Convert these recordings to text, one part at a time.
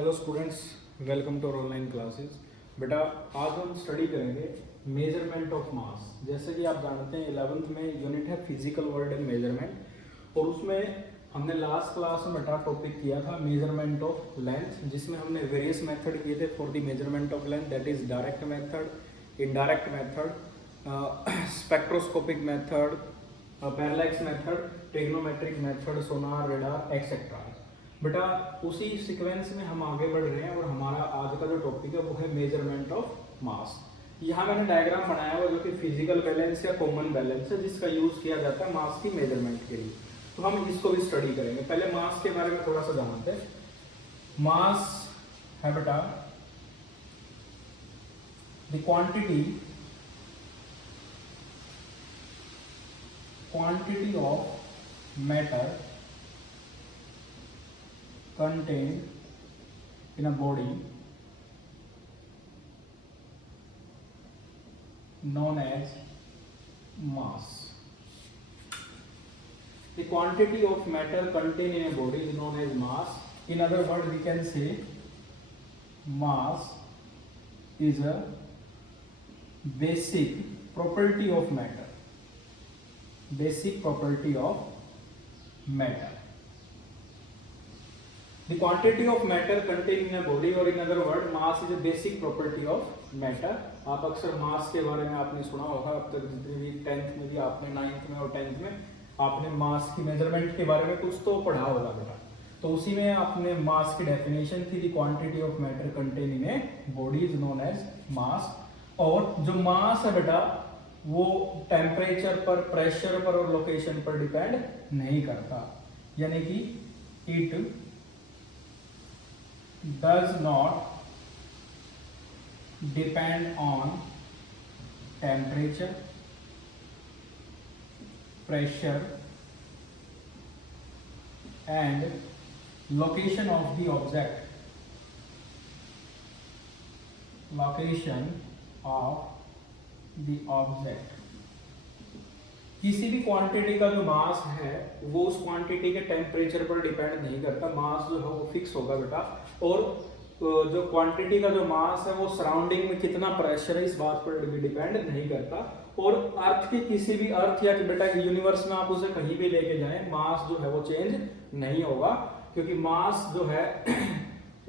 Hello students, welcome to our online classes. बेटा आज हम स्टडी करेंगे मेजरमेंट ऑफ मास। जैसे कि आप जानते हैं 11th में यूनिट है फिजिकल वर्ल्ड एंड मेजरमेंट, और उसमें हमने लास्ट क्लास में बेटा टॉपिक किया था मेजरमेंट ऑफ लेंथ, जिसमें हमने वेरियस मेथड किए थे for the measurement of length, that is direct method, indirect method, spectroscopic method, parallax method, trigonometric method, Sonar, radar etcetera. बेटा उसी सीक्वेंस में हम आगे बढ़ रहे हैं और हमारा आज का जो टॉपिक है वो है मेजरमेंट ऑफ मास। यहाँ मैंने डायग्राम बनाया हुआ जो कि फिजिकल बैलेंस या कॉमन बैलेंस है, जिसका यूज किया जाता है मास की मेजरमेंट के लिए। तो हम इसको भी स्टडी करेंगे। पहले मास के बारे में थोड़ा सा जानते हैं। मास है बेटा the quantity of matter contained in a body known as mass. The quantity of matter contained in a body is known as mass. In other words, we can say mass is a basic property of matter. Basic property of matter. The quantity of matter contained in a body, or in other word, mass is a basic property of matter. आप अक्सर मास के बारे में आपने सुना होगा, अब तक जितनी भी 10th में भी आपने 9th में और 10th में आपने मास की मेजरमेंट के बारे में कुछ तो पढ़ा होगा बेटा। तो उसी में आपने मास की डेफिनेशन थी, the quantity of matter content in a body is known as mass. और जो मास है बेटा वो टेम्परेचर पर, प्रेशर पर और लोकेशन पर डिपेंड नहीं करता, यानी कि it does not depend on temperature, pressure and location of the object. Location of the object. किसी भी क्वांटिटी का जो मास है वो उस क्वांटिटी के टेम्परेचर पर डिपेंड नहीं करता। मास जो है वो फिक्स होगा बेटा। और जो क्वांटिटी का जो मास है वो सराउंडिंग में कितना प्रेशर है इस बात पर भी डिपेंड नहीं करता। और अर्थ के किसी भी अर्थ या बेटा यूनिवर्स में आप उसे कहीं भी लेके जाएं, मास जो है वो चेंज नहीं होगा, क्योंकि मास जो है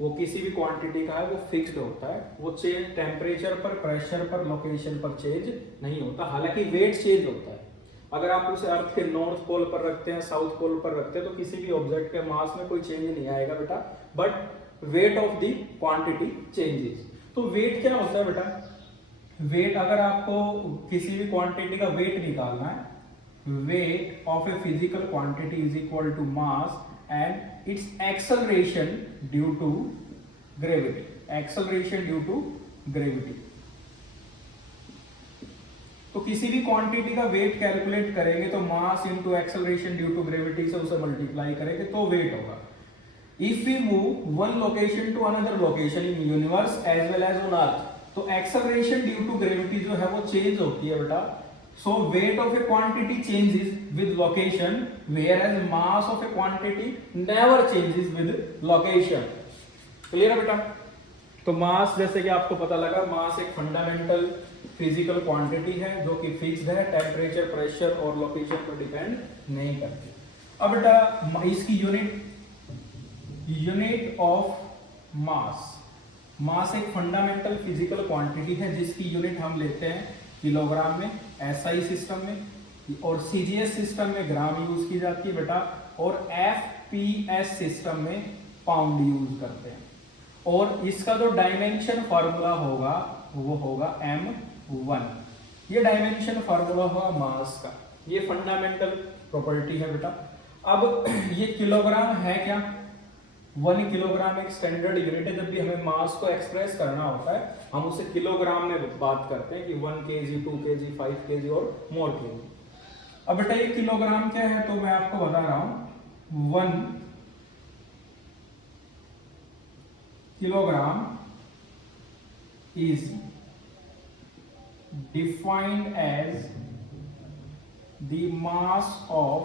वो किसी भी क्वांटिटी का है वो फिक्स्ड होता है। वो चेंज टेम्परेचर पर, प्रेशर पर, लोकेशन पर चेंज नहीं होता। हालांकि वेट चेंज होता है। अगर आप उसे अर्थ के नॉर्थ पोल पर रखते हैं, साउथ पोल पर रखते हैं, तो किसी भी ऑब्जेक्ट के मास में कोई चेंज नहीं आएगा बेटा, but weight of the quantity changes. तो वेट क्या होता है बेटा? वेट, अगर आपको किसी भी क्वांटिटी का वेट निकालना है, weight of a physical quantity is equal to mass and its acceleration due to gravity. Acceleration due to gravity. तो किसी भी क्वांटिटी का वेट कैलकुलेट करेंगे तो mass into acceleration due to gravity से उसे मल्टीप्लाई करेंगे तो वेट होगा। If we move one location to another location in universe as well as on earth, तो एक्सेलरेशन ड्यू टू ग्रेविटी जो है वो चेंज होती है बेटा। So weight of a quantity changes with location, whereas mass of a quantity never changes with location. Clear है बेटा? तो मास, जैसे कि आपको पता लगा, मास एक फंडामेंटल फिजिकल क्वांटिटी है जो कि फिक्स्ड है, टेम्परेचर, प्रेशर और लोकेशन पर डिपेंड नहीं करती। अब बेटा इसकी यूनिट ऑफ मास, मास एक फंडामेंटल फिजिकल क्वांटिटी है जिसकी यूनिट हम लेते हैं किलोग्राम में, एसआई सिस्टम में, और सीजीएस सिस्टम में ग्राम यूज की जाती है बेटा, और एफपीएस सिस्टम में पाउंड यूज करते हैं। और इसका जो डायमेंशन फार्मूला होगा वो होगा m1। ये डायमेंशन फार्मूला होगा मास का। ये फंडामेंटल प्रॉपर्टी है बेटा। अब ये किलोग्राम है क्या? 1 किलोग्राम एक स्टैंडर्ड यूनिट है। जब भी हमें मास को एक्सप्रेस करना होता है हम उसे किलोग्राम में बात करते हैं कि 1 kg, 2 kg, 5 kg और मोर kg। अब बेटा ये किलोग्राम क्या है तो मैं आपको बता रहा हूं। 1 kilogram is defined as the mass of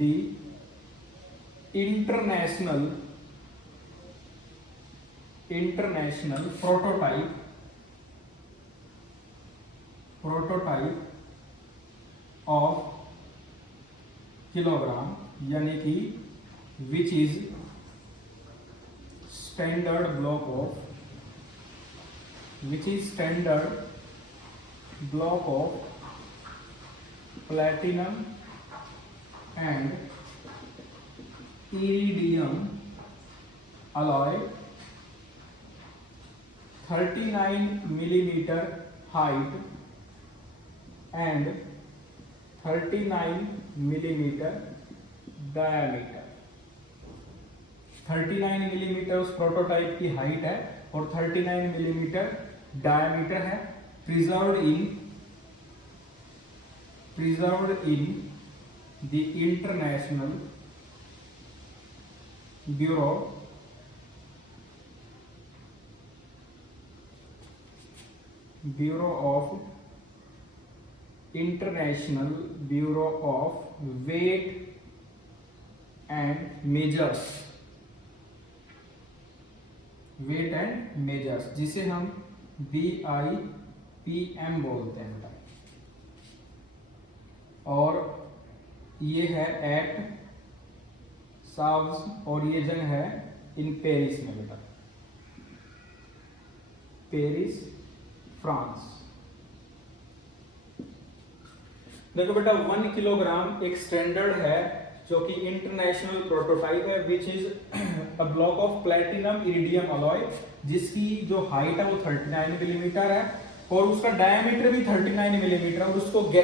the international international prototype of kilogram, यानी कि which is standard block of platinum and iridium alloy, 39 millimeter height and 39 millimeter diameter। 39 millimetre उस प्रोटोटाइप की हाइट है और 39 मिलीमीटर डायमीटर है। Preserved in the international bureau of weight and measures, जिसे हम BIPM बोलते हैं बेटा। और ये है एक्ट साव्स और ये जगह है इन पेरिस में बेटा, पेरिस फ्रांस। देखो बेटा 1 किलोग्राम एक स्टैंडर्ड है जो कि इंटरनेशनल प्रोटोटाइप है, which is a block of platinum iridium alloy, जिसकी जो हाइट है वो 39 मिलीमीटर है और उसका डायमीटर भी 39 मिलीमीटर है। और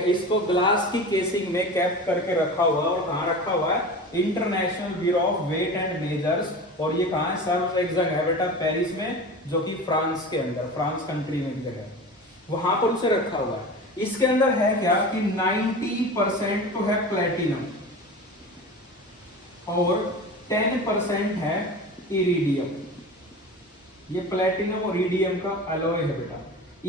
इसको ग्लास की केसिंग में कैप करके रखा हुआ है। और कहाँ रखा हुआ है? International bureau of weight and measures. और ये कहाँ है? सर्व एक जगह है बेटा पेरिस में, जो कि फ्रांस के अंदर, फ्रांस कंट्री में एक जगह है, वहां पर उसे रखा हुआ है। इसके अंदर है क्या कि 90% तो है प्लैटिनम और 10% है इरिडियम। ये प्लैटिनम और इरिडियम का अलॉय है बेटा।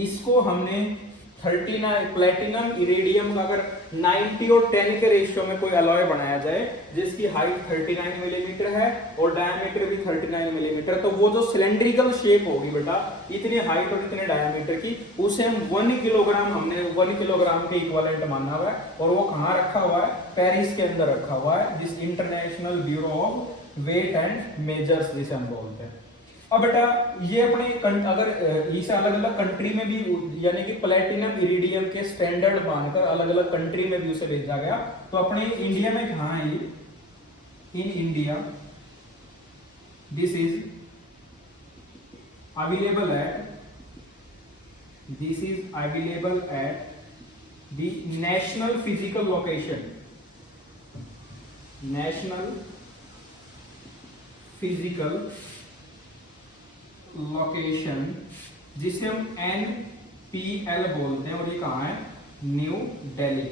इसको हमने 39 प्लैटिनम इरिडियम का अगर 90 और 10 के रेशियो में कोई अलॉय बनाया जाए जिसकी हाइट 39 मिलीमीटर है और डायमीटर भी 39 मिलीमीटर, तो वो जो सिलेंड्रिकल शेप होगी बेटा इतनी हाइट और इतने डायमीटर की, उसे हम 1 किलोग्राम हमने 1 किलोग्राम के इक्विवेलेंट माना हुआ है। और वो कहाँ रखा हुआ है? पेरिस के अंदर रखा हुआ है, जिस international bureau of weight and measures जिसे हम बोलते हैं। अब बेटा ये अपने अगर इसे अलग अलग कंट्री में भी, यानी कि प्लैटिनम इरिडियम के स्टैंडर्ड मानकर अलग अलग कंट्री में भी उसे भेजा गया, तो अपने इंडिया में कहाँ है? In India this is available at the national physical location, जिसे हम NPL बोलते हैं। और ये कहाँ है? न्यू दिल्ली।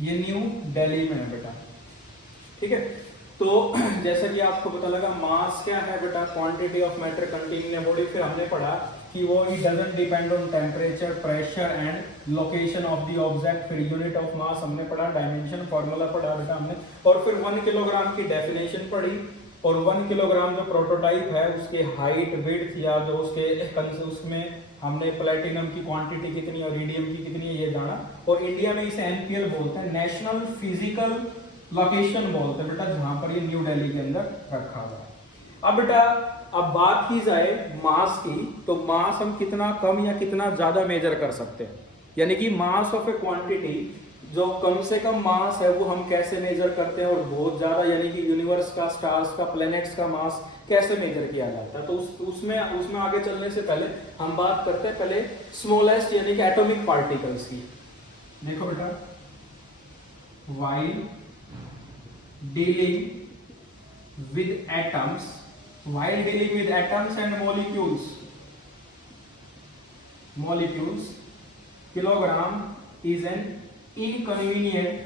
ये न्यू दिल्ली में है बेटा, ठीक है। तो जैसा कि आपको पता लगा मास क्या है बेटा? Quantity of matter containing in body. फिर हमने पढ़ा कि वो it doesn't depend on temperature, pressure and location of the object. फिर यूनिट ऑफ मास हमने पढ़ा, डायमेंशन फार्मूला पढ़ा बेटा हमने। और फिर 1 किलोग्राम की डेफिनेशन पढ़ी। और 1 किलोग्राम जो प्रोटोटाइप है उसके हाइट, विड्थ या जो उसमें हमने प्लैटिनम की क्वांटिटी कितनी और इरिडियम की कितनी है ये जाना। और इंडिया में इसे NPL बोलते हैं, नेशनल फिजिकल लोकेशन बोलते हैं बेटा, जहां पर ये न्यू दिल्ली के अंदर रखा हुआ है। अब बेटा अब बात की जाए मास की, तो मास हम कितना कम या कितना ज्यादा मेजर कर सकते हैं, यानी कि मास ऑफ ए क्वांटिटी, जो कम से कम मास है वो हम कैसे मेजर करते हैं, और बहुत ज्यादा यानी कि यूनिवर्स का, स्टार्स का, प्लैनेट्स का मास कैसे मेजर किया जाता है। तो उसमें आगे चलने से पहले हम बात करते हैं पहले स्मॉलेस्ट यानी कि एटॉमिक पार्टिकल्स की। देखो बेटा, while dealing with atoms and molecules, kilogram is an inconvenient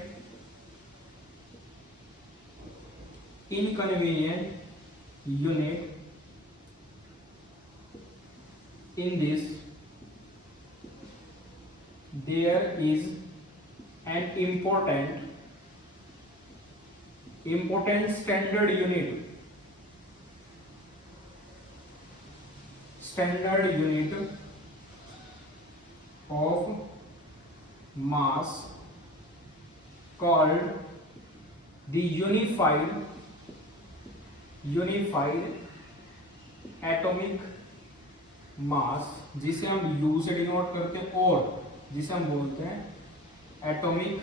unit. In this, there is an important standard unit standard unit of mass called the unified atomic mass, जिसे हम U से denote करते हैं, और जिसे हम बोलते हैं atomic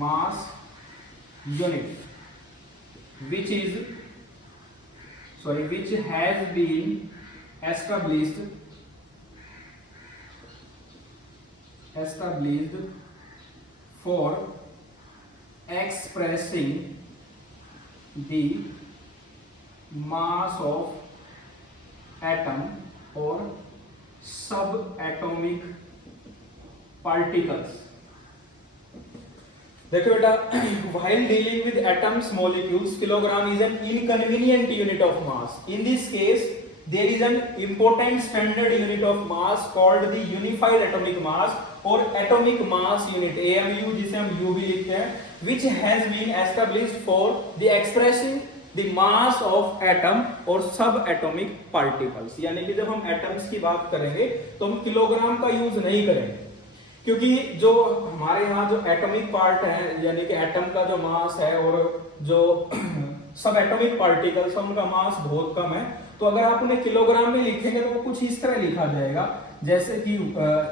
mass unit, which has been established for expressing the mass of atom or subatomic particles. देखो बेटा, while dealing with atoms, molecules, kilogram is an inconvenient unit of mass. In this case, there is an important standard unit of mass called the unified atomic mass or atomic mass unit, AMU, जिसे हम U भी लिखते हैं, which has been established for the expressing the mass of atom और subatomic particles. यानी कि जब हम atoms की बात करेंगे तो हम किलोग्राम का यूज नहीं करेंगे, क्योंकि जो हमारे यहाँ जो एटॉमिक पार्ट है, यानी कि एटम का जो मास है और जो सब एटॉमिक पार्टिकल्स है उनका मास बहुत कम है। तो अगर आप उन्हें किलोग्राम में लिखेंगे तो वो कुछ इस तरह लिखा जाएगा, जैसे कि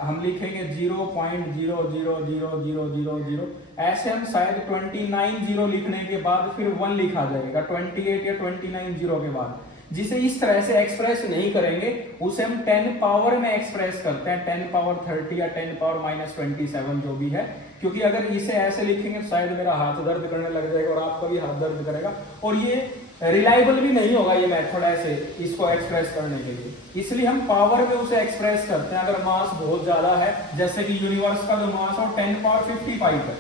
हम लिखेंगे 0.00000, ऐसे हम शायद 29 जीरो लिखने के बाद फिर 1 लिखा जाएगा 28 या 29 जीरो के बाद, जिसे इस तरह से एक्सप्रेस नहीं करेंगे, उसे हम 10 पावर में एक्सप्रेस करते हैं, 10 पावर 30 या 10 पावर -27 जो भी है। क्योंकि अगर इसे ऐसे लिखेंगे शायद मेरा हाथ दर्द करने लग जाएगा और आपका भी हाथ दर्द करेगा, और ये रिलायबल भी नहीं होगा ये मेथड ऐसे इसको एक्सप्रेस करने के लिए। इसलिए हम पावर में उसे एक्सप्रेस करते हैं अगर मास बहुत ज्यादा है, जैसे कि यूनिवर्स का जो मास है 10 पावर 55 है,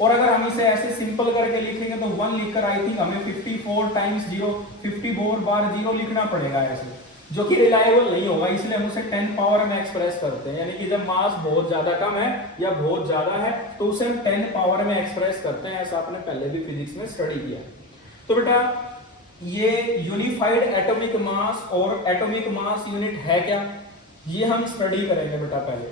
और अगर हम इसे ऐसे सिंपल करके लिखेंगे तो 1 लिखकर आई थिंक हमें 54 टाइम्स 0, 54 बार 0 लिखना पड़ेगा ऐसे, जो कि रिलायबल नहीं होगा। इसलिए हम उसे 10 पावर में एक्सप्रेस करते हैं, यानी कि जब मास बहुत ज्यादा कम है या बहुत ज्यादा है तो उसे हम 10 पावर में एक्सप्रेस करते हैं। ऐसा आपने पहले भी फिजिक्स में स्टडी किया। तो बेटा ये यूनिफाइड एटॉमिक मास और एटॉमिक मास यूनिट है क्या, ये हम स्टडी करेंगे बेटा पहले।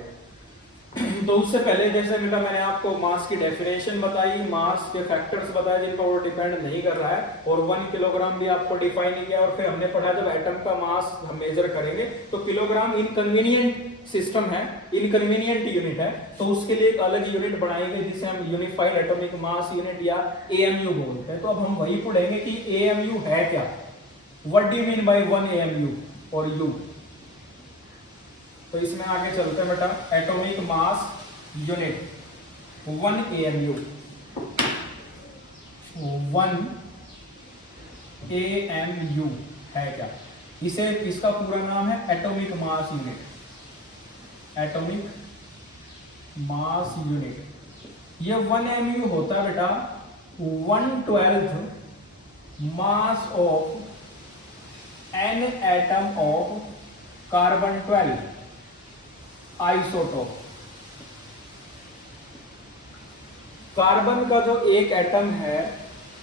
तो उससे पहले जैसे बेटा मैंने आपको मास की डेफिनेशन बताई, मास के फैक्टर्स बताए जिन पर वो डिपेंड नहीं कर रहा है, और 1 किलोग्राम भी आपको डिफाइन किया, और फिर हमने पढ़ा जब एटम का मास हम मेजर करेंगे तो किलोग्राम इनकन्वीनियंट सिस्टम है, इनकन्वीनियंट यूनिट है, तो उसके लिए एक अलग यूनिट बनाई गई जिसे हम यूनिफाइड एटॉमिक मास यूनिट या AMU बोलते हैं। तो अब हम वही पढ़ेंगे कि AMU है क्या, what do you mean by 1 AMU और U। तो इसमें आगे चलते हैं बेटा, atomic mass unit 1 AMU, 1 AMU है क्या, इसे इसका पूरा नाम है atomic mass unit, atomic mass unit. ये 1 AMU होता है बेटा 1/12 mass of an atom of carbon 12 isotope. Carbon का जो एक एटम है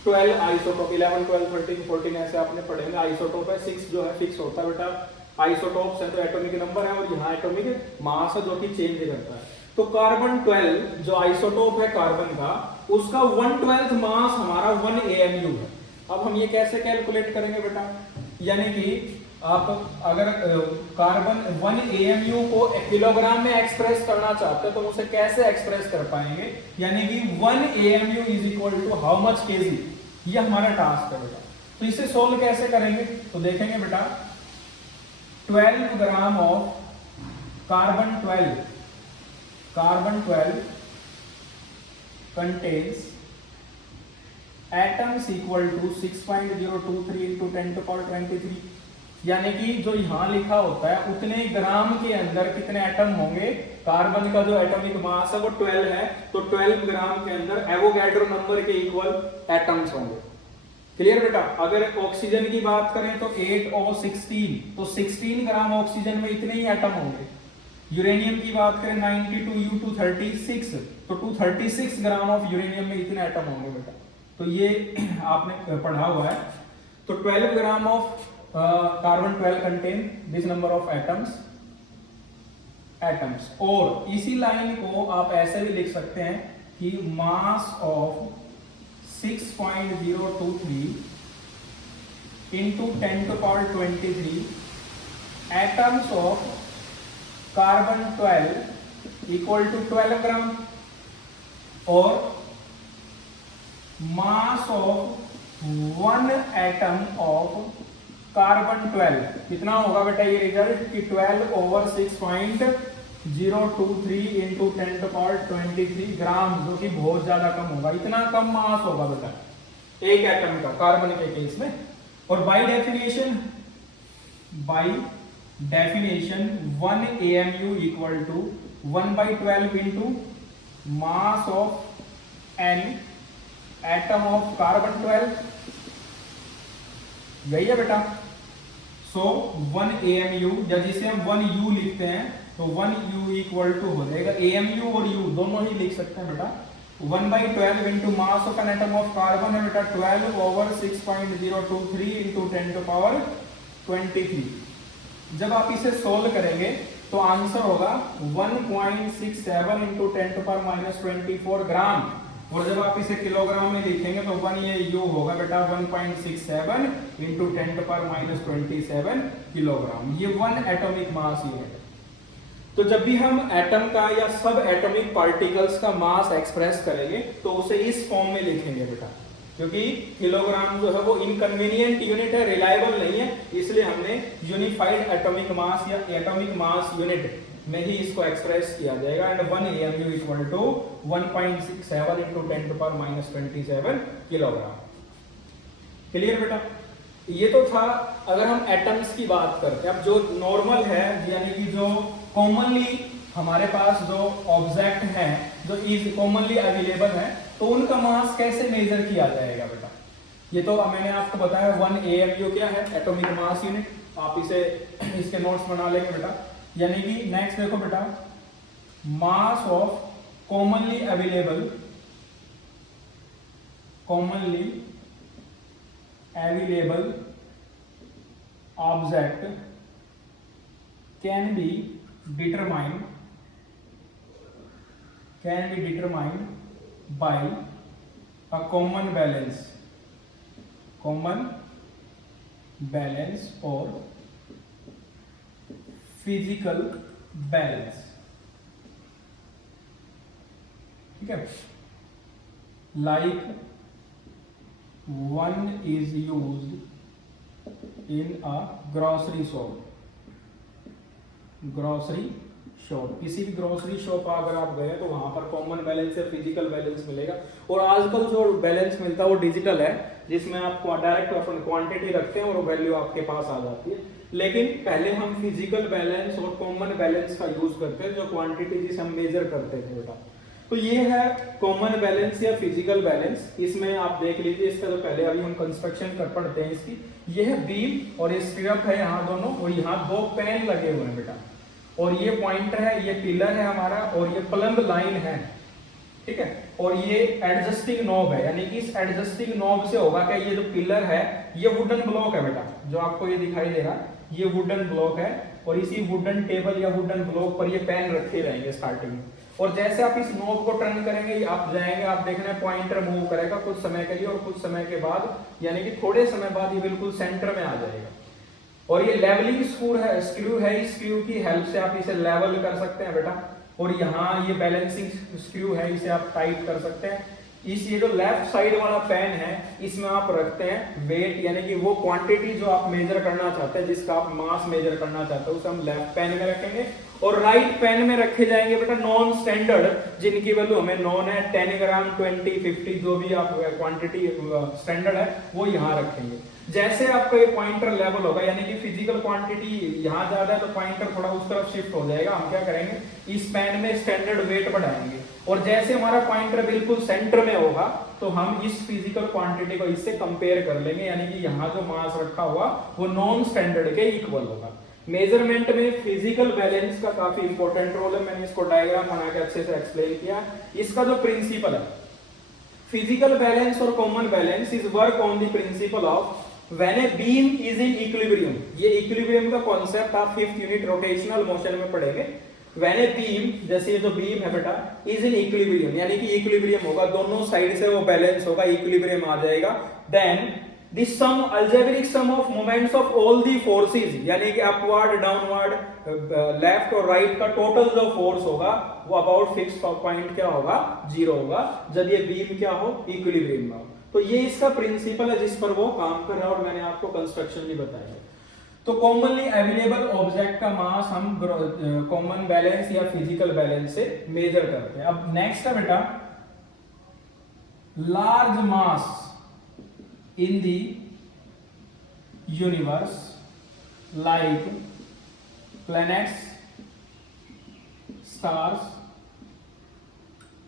12 आइसोटोप, 11 12 13 14 ऐसे आपने पढ़ेंगे। आइसोटोप है 6 जो है फिक्स होता है बेटा, आइसोटोप्स है तो एटॉमिक नंबर है, और यहाँ एटॉमिक मास है जो कि चेंज करता है। तो कार्बन 12 जो आइसोटोप है कार्बन का, उसका 1/12 मास हमारा 1 AMU है। अब हम ये कैसे कैलकुलेट करेंगे बेटा, यानी कि आप अगर कार्बन 1 AMU को किलोग्राम में एक्सप्रेस करना चाहते हैं तो उसे कैसे एक्सप्रेस कर पाएंगे, यानी कि 1 AMU is equal to how much kg, ये हमारा टास्क है बेटा। तो इसे सोल्व कैसे करेंगे, तो देखेंगे बेटा 12 gram of carbon 12 contains atoms equal to 6.023 into 10 to the power 23, यानी कि जो यहाँ लिखा होता है उतने ग्राम के अंदर कितने एटम होंगे। कार्बन का जो एटॉमिक मास है वो 12 है, तो 12 ग्राम के अंदर एवोगैड्रो नंबर के इक्वल एटम्स होंगे। क्लियर बेटा। अगर ऑक्सीजन की बात करें तो 8O16, तो 16 ग्राम ऑक्सीजन में इतने ही एटम होंगे। यूरेनियम की बात करें 92U236, तो 236 ग्राम ऑफ यूरेनियम में इतने एटम होंगे बेटा। तो ये आपने पढ़ा हुआ है। तो 12 gram of carbon 12 contain this number of atoms. और इसी लाइन को आप ऐसे भी लिख सकते हैं कि mass of 6.023 into 10 to power 23 atoms of carbon 12 equal to 12 ग्राम, और mass of 1 atom of carbon 12 कितना होगा बेटा ये रिजल्ट कि 12/6.023 into 10 to power 23 ग्राम, जो कि बहुत ज्यादा कम होगा। इतना कम मास होगा बेटा एक एटम का कार्बन के केस में। और by definition 1 AMU equal to 1/12 into mass of n atom of carbon 12, यही है बेटा। सो 1 AMU, या जिसे हम 1U लिखते हैं तो 1U इक्वल टू हो जाएगा, AMU और U दोनों ही लिख सकते हैं बेटा, 1/12 into mass of an atom of carbon है बेटा 12/6.023 इंटू 10 टू पावर 23। जब आप इसे सोल्व करेंगे तो आंसर होगा 1.67 इंटू 10 टू पावर -24 ग्राम। और जब आप इसे किलोग्राम में लिखेंगे तो 1 ये U होगा बेटा 1.67 इंटू 10 टू पावर -27 किलोग्राम। ये 1 एटॉमिक मास यूनिट। तो जब भी हम एटम का या सब एटॉमिक पार्टिकल्स का मास एक्सप्रेस करेंगे तो उसे इस फॉर्म में लिखेंगे बेटा, क्योंकि किलोग्राम जो है वो इनकन्वीनियंट यूनिट है, रिलायबल नहीं है, इसलिए हमने यूनिफाइड एटॉमिक मास या एटॉमिक मास यूनिट में ही इसको एक्सप्रेस किया जाएगा। And 1 AMU equal to 1.67 into 10 to power -27 kilogram. Clear बेटा? ये तो था अगर हम एटम्स की बात करते हैं। अब जो नॉर्मल है यानी कि जो कॉमनली हमारे पास जो ऑब्जेक्ट हैं जो इज कॉमनली अवेलेबल है, तो उनका मास कैसे मेजर किया जाएगा बेटा? ये तो मैंने आपको बताया 1 AMU क्या है, एटॉमिक मास यूनिट। आप इसे इसके नोट्स बना लेंगे बेटा। यानी कि नेक्स्ट देखो बेटा, mass of commonly available object can be determined by a common balance or physical balance। ठीक है, like one is used in a grocery shop। किसी भी ग्रोसरी शॉप अगर आप गए तो वहां पर कॉमन बैलेंस या फिजिकल बैलेंस मिलेगा। और आजकल जो बैलेंस मिलता है वो डिजिटल है, जिसमें आप डायरेक्ट अपन क्वांटिटी रखते हैं और वैल्यू आपके पास आ जाती है। लेकिन पहले हम फिजिकल बैलेंस और कॉमन बैलेंस का यूज करते हैं, जो क्वांटिटी जिसे हम मेजर करते थे बेटा। तो ये है कॉमन बैलेंस या फिजिकल बैलेंस। इसमें आप देख लीजिए, इसका तो पहले अभी हम कंस्ट्रक्शन कर पढ़ते हैं इसकी। ये है बीम और ये स्ट्रिप है यहाँ दोनों, और यहाँ 2 पेन लगे हुए हैं बेटा, और ये पॉइंटर है, ये पिलर है हमारा, और ये प्लम्ब लाइन है। ठीक है, और ये एडजस्टिंग नॉब है, यानी कि इस एडजस्टिंग नॉब से होगा कि ये जो पिलर है ये वुडन ब्लॉक है बेटा, जो आपको ये दिखाई दे रहा है ये वुडन ब्लॉक है, और इसी वुडन टेबल या वुडन ब्लॉक पर ये पेन रखे रहेंगे स्टार्टिंग में। और जैसे आप इस नॉब को टर्न करेंगे आप जाएंगे, आप देखना पॉइंटर मूव करेगा कुछ समय के लिए, और कुछ समय के बाद यानी कि थोड़े समय बाद ये बिल्कुल सेंटर में आ जाएगा। और ये लेवलिंग स्क्रू है, इस स्क्रू की हेल्प से आप इसे लेवल कर सकते हैं बेटा। और यहाँ ये बैलेंसिंग स्क्रू है, इसे आप टाइट कर सकते हैं। ये जो लेफ्ट साइड वाला पेन है इसमें आप रखते हैं वेट, यानी कि वो क्वांटिटी जो आप मेजर करना चाहते हैं, जिसका आप मास मेजर करना चाहते हैं, उसे हम लेफ्ट पेन में रखेंगे। और राइट पेन में रखे जाएंगे बेटा नॉन स्टैंडर्ड, जिनकी वैल्यू हमें नॉन है, 10 ग्राम 20 50 जो भी आप क्वांटिटी स्टैंडर्ड है वो यहाँ रखेंगे। जैसे आपका ये पॉइंटर लेवल होगा, यानी कि फिजिकल क्वांटिटी यहाँ ज्यादा है तो पॉइंटर थोड़ा उस तरफ शिफ्ट हो जाएगा। हम क्या करेंगे, इस पेन में स्टैंडर्ड वेट बढ़ाएंगे, और जैसे हमारा पॉइंटर बिल्कुल सेंटर में होगा तो हम इस फिजिकल क्वांटिटी को इससे कंपेयर कर लेंगे, यानी कि यहाँ जो मास रखा हुआ वो नॉन स्टैंडर्ड के इक्वल होगा। मेजरमेंट में फिजिकल बैलेंस का काफी इंपॉर्टेंट रोल है, मैंने इसको डायग्राम बना के अच्छे से एक्सप्लेन किया। इसका जो प्रिंसिपल है, फिजिकल बैलेंस और common balance is work on the principle of when a beam is in equilibrium, ये इक्विलिब्रियम का कॉन्सेप्ट आप 5th यूनिट रोटेशनल मोशन में पढ़ेंगे। व्हेन ए बीम, जैसे ये जो बीम है बेटा, इज इन इक्विलिब्रियम, यानी कि इक्विलिब्रियम होगा, दोनों साइड से वो बैलेंस होगा, इक्विलिब्रियम आ जाएगा। Then the sum, algebraic sum of moments of all the forces, यानी कि अपवर्ड, डाउनवर्ड, लेफ्ट और राइट का टोटल जो फोर्स होगा वो अबाउट फिक्स पॉइंट क्या होगा, 0 होगा, जब ये बीम क्या हो, इक्विलिब्रियम में हो। तो ये इसका प्रिंसिपल है जिस पर वो काम कर रहा है, और मैंने आपको कंस्ट्रक्शन भी बताया। तो कॉमनली अवेलेबल ऑब्जेक्ट का मास हम कॉमन बैलेंस या फिजिकल बैलेंस से मेजर करते हैं। अब नेक्स्ट है बेटा, large mass in the universe like planets, stars,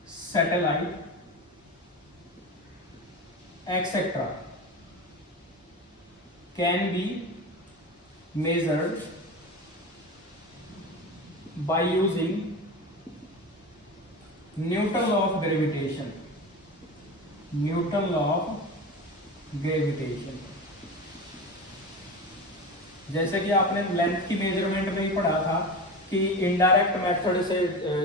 satellite, etc. can be measured by using Newton law of gravitation. Newton law of gravitation. जैसे कि आपने लेंथ की मेजरमेंट में ही पढ़ा था कि इनडायरेक्ट मेथड से,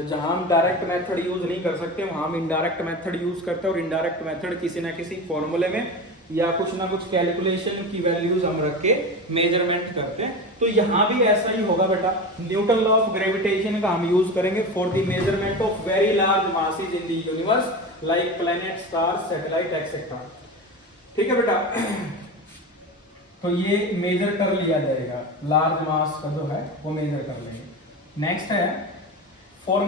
जहां हम डायरेक्ट मेथड यूज नहीं कर सकते वहां हम इनडायरेक्ट मेथड यूज करते हैं, और इनडायरेक्ट मेथड किसी ना किसी फॉर्मूले में या कुछ ना कुछ कैलकुलेशन की वैल्यूज हम रख के मेजरमेंट करते हैं। तो यहाँ भी ऐसा ही होगा बेटा, न्यूटन लॉ ऑफ ग्रेविटेशन का हम यूज करेंगे for the measurement of very large masses in the universe like planet, stars, satellite etcetera. ठीक है बेटा, तो ये मेजर कर लिया जाएगा, लार्ज मास का जो है वो मेजर कर लेंगे। नेक्स्ट है for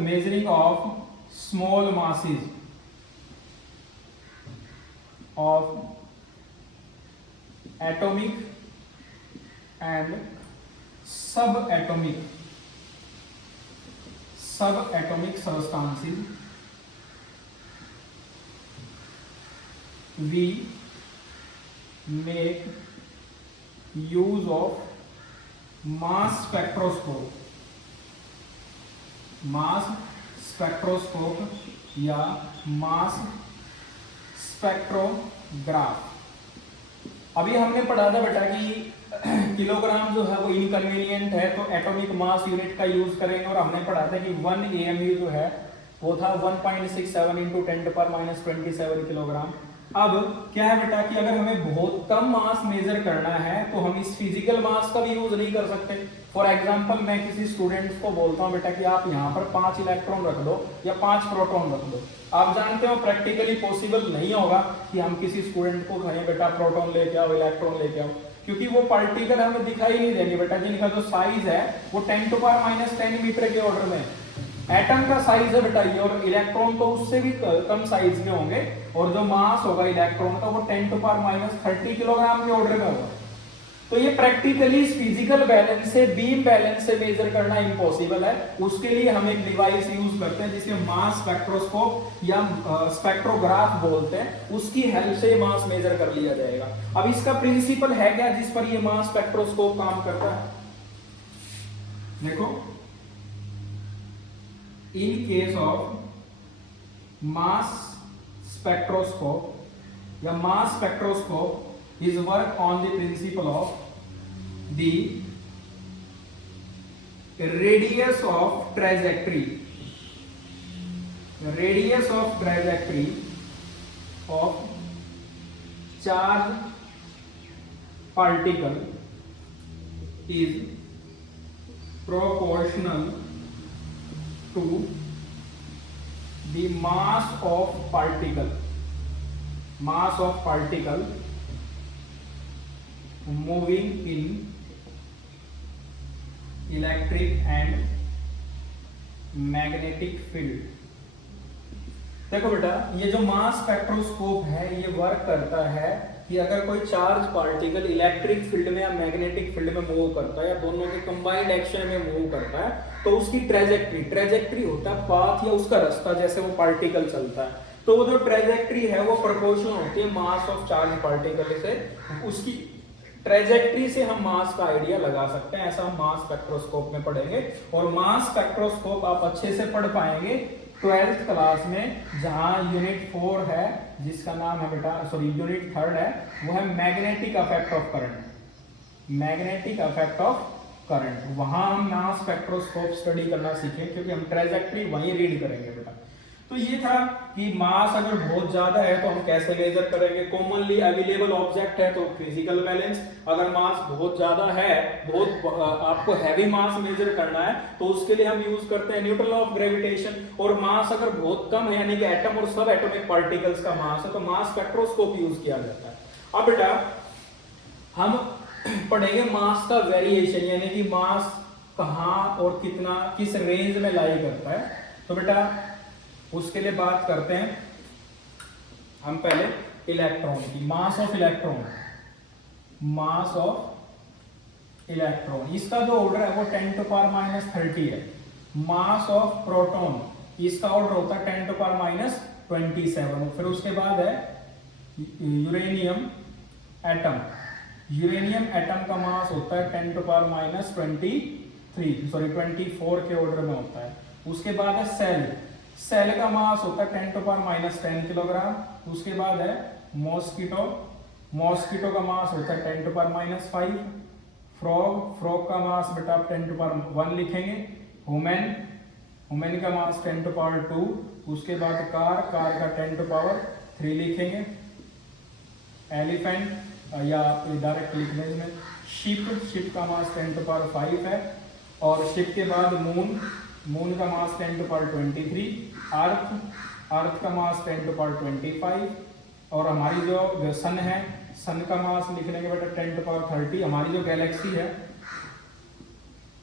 measuring of small masses of atomic and सब atomic substances, we make use of mass spectroscope या मास स्पेक्ट्रोग्राफ। अभी हमने पढ़ा था बेटा कि किलोग्राम जो है वो इनकन्वीनियंट है, तो एटॉमिक मास यूनिट का यूज करेंगे, और हमने पढ़ा था कि 1 AMU जो है वो था 1.67 × 10⁻27 किलोग्राम। अब क्या है बेटा कि अगर हमें बहुत कम मास मेजर करना है तो हम इस फिजिकल मास का भी यूज नहीं कर सकते। फॉर एग्जांपल मैं किसी स्टूडेंट्स को बोलता हूं बेटा कि आप यहाँ पर 5 इलेक्ट्रॉन रख दो या 5 प्रोटॉन रख दो, आप जानते हो प्रैक्टिकली पॉसिबल नहीं होगा कि हम किसी स्टूडेंट को कहें बेटा प्रोटॉन लेके आओ, इलेक्ट्रॉन लेके आओ, क्योंकि वो पार्टिकल हमें दिखाई नहीं देंगे बेटा, जिनका जो साइज है वो 10⁻⁻10 मीटर के ऑर्डर में। एटम का साइज है बेटा ये, और इलेक्ट्रॉन तो उससे भी कम साइज के होंगे, और जो मास होगा इलेक्ट्रॉन का वो 10⁻30 किलोग्राम के ऑर्डर में होगा। तो ये प्रैक्टिकली फिजिकल बैलेंस से, बीम बैलेंस से मेजर करना इम्पॉसिबल है। उसके लिए हम एक डिवाइस यूज करते हैं जिसे मास स्पेक्ट्रोस्कोप या स्पेक्ट्रोग्राफ बोलते हैं, उसकी हेल्प से मास मेजर कर लिया जाएगा। अब इसका प्रिंसिपल है क्या जिस पर ये मास स्पेक्ट्रोस्कोप काम करता है? देखो, in case of mass spectroscope या mass spectroscope is work on the principle of the radius of trajectory of charge particle is proportional to the mass of particle moving in electric and magnetic field। देखो बेटा, ये जो मास spectroscope है ये work करता है कि अगर कोई चार्ज पार्टिकल इलेक्ट्रिक फील्ड में या मैग्नेटिक फील्ड में मूव करता है या दोनों के कंबाइंड एक्शन में मूव करता है तो उसकी ट्रेजेक्टरी होता है पाथ या उसका रास्ता, जैसे वो पार्टिकल चलता है तो वो जो ट्रेजेक्टरी है वो प्रोपोर्शनल होती है मास ऑफ चार्ज पार्टिकल से। उसकी ट्रेजेक्टरी से हम मास का आइडिया लगा सकते हैं, ऐसा हम मास स्पेक्ट्रोस्कोप में पढ़ेंगे। और मास स्पेक्ट्रोस्कोप आप अच्छे से पढ़ पाएंगे 12th क्लास में, जहां यूनिट 4 है जिसका नाम है बेटा, सॉरी यूनिट 3 है, वो है magnetic effect of current, magnetic effect of current. वहां हम मास स्पेक्ट्रोस्कोप स्टडी करना सीखे, क्योंकि हम ट्रेजेक्टरी वहीं रीड करेंगे बेटा। तो ये था कि मास अगर बहुत ज्यादा है तो हम कैसे मेजर करेंगे। कॉमनली अवेलेबल ऑब्जेक्ट है तो फिजिकल बैलेंस, अगर मास बहुत ज्यादा है, बहुत आपको हैवी मास मेजर करना है तो उसके लिए हम यूज करते हैं न्यूटन लॉ ऑफ ग्रेविटेशन। और मास अगर बहुत कम है, यानी कि एटम और सब एटॉमिक पार्टिकल्स का मास है, तो मास स्पेक्ट्रोस्कोप यूज किया जाता है। अब बेटा हम पढ़ेंगे मास का वेरिएशन, यानी कि मास कहां और कितना, किस रेंज में लाई करता है। तो बेटा उसके लिए बात करते हैं हम पहले इलेक्ट्रॉन की, mass of electron, mass of electron, इसका जो ऑर्डर है वो 10⁻³ है। मास ऑफ प्रोटॉन, इसका ऑर्डर होता है 10⁻27। फिर उसके बाद है यूरेनियम एटम, यूरेनियम एटम का मास होता है 10⁻24 के ऑर्डर में होता है। उसके बाद है सेल, सेल का मास होता है 10⁻10 किलोग्राम। उसके बाद है मॉस्किटो, मॉस्किटो का मास होता है 10⁻5। फ्रॉग, फ्रॉग का मास बेटा आप 10⁻1 लिखेंगे। ह्यूमन, ह्यूमन का मास 10⁻2। उसके बाद कार, कार का 10⁻3 लिखेंगे। एलिफेंट या डायरेक्ट लिखने में शिप, शिप का मास 10⁻5 है। और शिप के बाद मून, मून का मास 10⁻23। अर्थ, अर्थ का मास 10⁻25। और हमारी जो सन है, सन का मास लिखने के बेटा 10⁻30। हमारी जो गैलेक्सी है,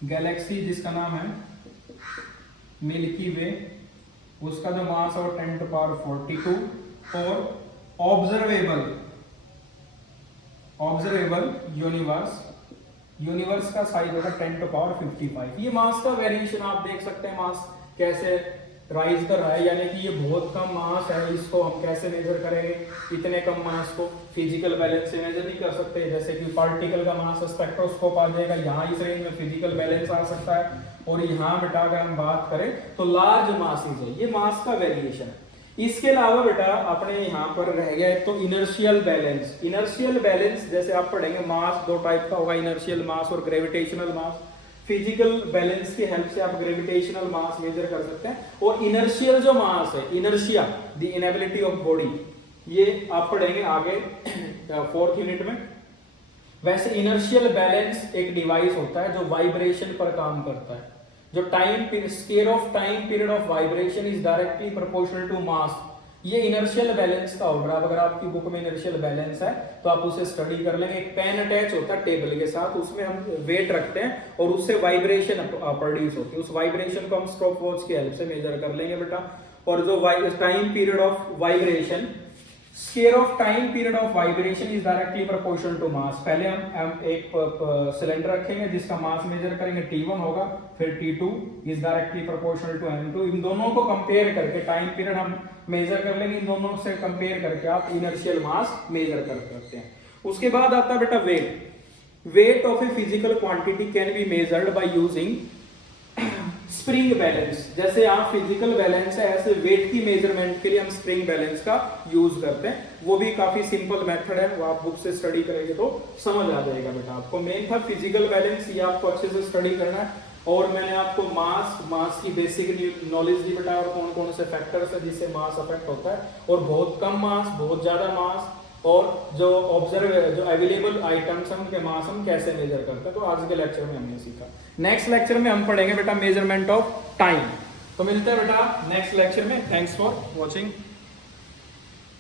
गैलेक्सी जिसका नाम है मिल्की वे, उसका जो मास है वो 10⁻42। और ऑब्जर्वेबल, ऑब्जर्वेबल यूनिवर्स, यूनिवर्स का साइज होगा 10⁻55। ये मास का वेरिएशन आप देख सकते हैं, मास कैसे राइज कर रहा है, यानी कि ये बहुत कम मास है, इसको हम कैसे मेजर करेंगे। इतने कम मास को फिजिकल बैलेंस से मेजर नहीं कर सकते, जैसे कि पार्टिकल का मास स्पेक्ट्रोस्कोप आ जाएगा, यहाँ इस रेंज में फिजिकल बैलेंस आ सकता है। और यहाँ बेटा अगर हम बात करें तो लार्ज मासेस है, ये मास का वेरिएशन है। इसके अलावा बेटा अपने यहाँ पर रह गया तो इनर्शियल बैलेंस। इनर्शियल बैलेंस जैसे आप पढ़ेंगे, मास दो टाइप का होगा, इनर्शियल मास और ग्रेविटेशनल मास। फिजिकल बैलेंस की हेल्प से आप ग्रेविटेशनल मास मेजर कर सकते हैं। और इनर्शियल जो मास है, inertia, the inability of body, ये आप पढ़ेंगे आगे 4th यूनिट में। वैसे इनर्शियल बैलेंस एक डिवाइस होता है जो वाइब्रेशन पर काम करता है, जो time square of time period of vibration is directly proportional to mass. ये इनर्शियल बैलेंस का होगा। अगर आपकी बुक में इनर्शियल बैलेंस है तो आप उसे स्टडी कर लेंगे। एक पेन अटैच होता है टेबल के साथ, उसमें हम वेट रखते हैं और उससे वाइब्रेशन प्रोड्यूस होती है। उस वाइब्रेशन को हम स्टॉप वॉच की हेल्प से मेजर कर लेंगे बेटा। और जो time period of vibration, square of time period of vibration is directly proportional to mass. पहले हम एक सिलेंडर रखेंगे जिसका मास मेजर करेंगे, T1 होगा, फिर T2 is directly proportional to M2। इन दोनों को कंपेयर करके टाइम पीरियड हम मेजर कर लेंगे, इन दोनों से कंपेयर करके आप इनर्शियल मास मेजर कर सकते हैं। उसके बाद आता है बेटा weight. Weight of a physical quantity can be measured by using spring balance. जैसे आप फिजिकल बैलेंस है, ऐसे वेट की मेजरमेंट के लिए हम स्प्रिंग बैलेंस का यूज करते हैं। वो भी काफी सिंपल मेथड है, वो आप बुक से स्टडी करेंगे तो समझ आ जाएगा बेटा आपको। मेन था फिजिकल बैलेंस, ये आपको अच्छे से स्टडी करना है। और मैंने आपको मास की बेसिक नॉलेज दी बेटा, और कौन कौन से फैक्टर्स है जिससे मास अफेक्ट होता है, और बहुत कम मास, बहुत ज्यादा मास, और जो जो अवेलेबल आइटम्स हैं उनके मास हम कैसे मेजर करते हैं। तो आज के लेक्चर में हमने सीखा। नेक्स्ट लेक्चर में हम पढ़ेंगे बेटा मेजरमेंट ऑफ टाइम। तो मिलते हैं बेटा नेक्स्ट लेक्चर में। Thanks for watching.